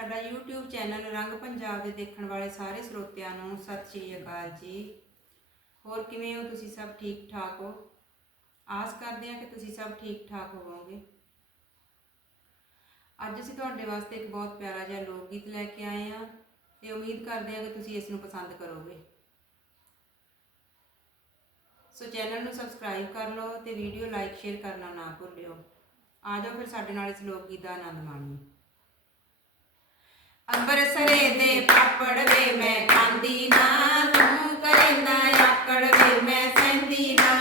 ਸਾਡਾ YouTube channel ਰੰਗ ਪੰਜਾਬ ਦੇ ਦੇਖਣ ਵਾਲੇ ਸਾਰੇ ਸਰੋਤਿਆਂ ਨੂੰ ਸਤਿ ਸ਼੍ਰੀ ਅਕਾਲ ਜੀ। ਹੋਰ ਕਿਵੇਂ ਹੋ ਤੁਸੀਂ ਸਭ ਠੀਕ ਠਾਕ ਹੋ? ਆਸ ਕਰਦੇ ਹਾਂ ਕਿ ਤੁਸੀਂ ਸਭ ਠੀਕ ਠਾਕ ਹੋਵੋਗੇ। ਅੱਜ ਅਸੀਂ ਤੁਹਾਡੇ ਵਾਸਤੇ ਇੱਕ ਬਹੁਤ ਪਿਆਰਾ ਜਿਹਾ ਲੋਕ ਗੀਤ ਲੈ ਕੇ ਆਏ ਹਾਂ ਤੇ ਉਮੀਦ ਕਰਦੇ ਹਾਂ ਕਿ ਤੁਸੀਂ ਇਸ ਨੂੰ ਪਸੰਦ ਕਰੋਗੇ। ਸੋ ਚੈਨਲ ਨੂੰ ਸਬਸਕ੍ਰਾਈਬ ਕਰ ਲਓ ਤੇ ਵੀਡੀਓ ਲਾਈਕ, ਸ਼ੇਅਰ ਕਰਨਾ ਨਾ ਭੁੱਲਿਓ। ਆ ਜਾਓ ਫਿਰ ਸਾਡੇ ਨਾਲ ਇਸ ਲੋਕ ਗੀਤ ਦਾ ਆਨੰਦ ਮਾਣੀਏ। ਅੰਬਰਸਰੇ ਦੇ ਪਾਪੜ ਵੇ ਮੈਂ ਖਾਂਦੀ ਨਾ ਤੂੰ ਕਰੇਂਦਾ ਆਕੜ ਵੇ ਮੈਂ ਸਹਿੰਦੀ ਨਾ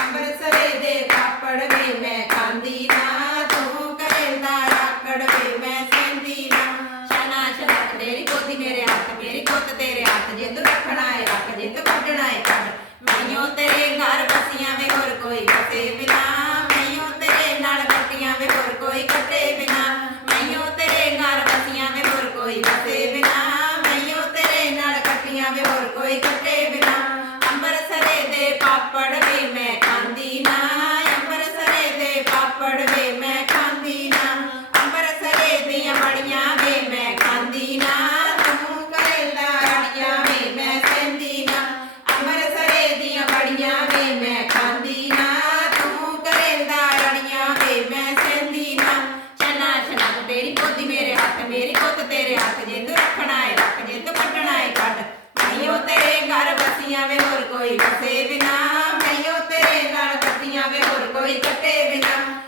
ਅੰਬਰਸਰੇ ਦੇ ਪਾਪੜ ਵੇ ਮੈਂ ਖਾਂਦੀ ਨਾ ਤੂੰ ਕਰੇਂਦਾ ਆਕੜ ਵੇ ਮੈਂ ਸਹਿੰਦੀ ਨਾ ਸ਼ਨਾ ਸ਼ਨਾ ਤੇਰੀ ਗੋਦੀ ਮੇਰੇ ਹੱਥ ਮੇਰੀ ਗੁੱਤ ਤੇਰੇ ਹੱਥ ਜਿੰਦ ਰੱਖਣਾ ਏ ਰੱਖ ਜਿੰਦ ਕੱਢਣਾ ਏ ਕੱਢ ਮੈਂਓ ਤੇਰੇ ਘਰ ਬਸੀਆਂ ਵੇ ਹੋਰ ਕੋਈ ਬਸੇ ਬਿਨਾ ਮੈਂਓ ਤੇਰੇ ਨਾਲ ਕੱਟੀਆਂ ਵੇ ਹੋਰ ਕੋਈ ਕੱਟੇ ਬਿਨਾ ਮੈਂਓ ਤੇਰੇ ਘਰ ਬਸੀਆਂ ਵੇ ਹੋਰ ਕੋਈ ਬਸੇ ਬਿਨਾ ਮੈਂਓ ਤੇਰੇ ਨਾਲ ਕੱਟੀਆਂ ਵੇ ਹੋਰ ਕੋਈ ਕੱਟੇ ਬਿਨਾ। ਅੰਬਰਸਰੇ ਦੇ ਪਾਪੜ ਕੱਟੀਆਂ ਵੇ ਹੋਰ ਕੋਈ ਕੱਟੇ ਬਿਨਾ। ਮੈਂ ਤੇਰੇ ਨਾਲ ਕੱਟੀਆਂ ਵੇ ਹੋਰ ਕੋਈ ਕੱਟੇ ਬਿਨਾ।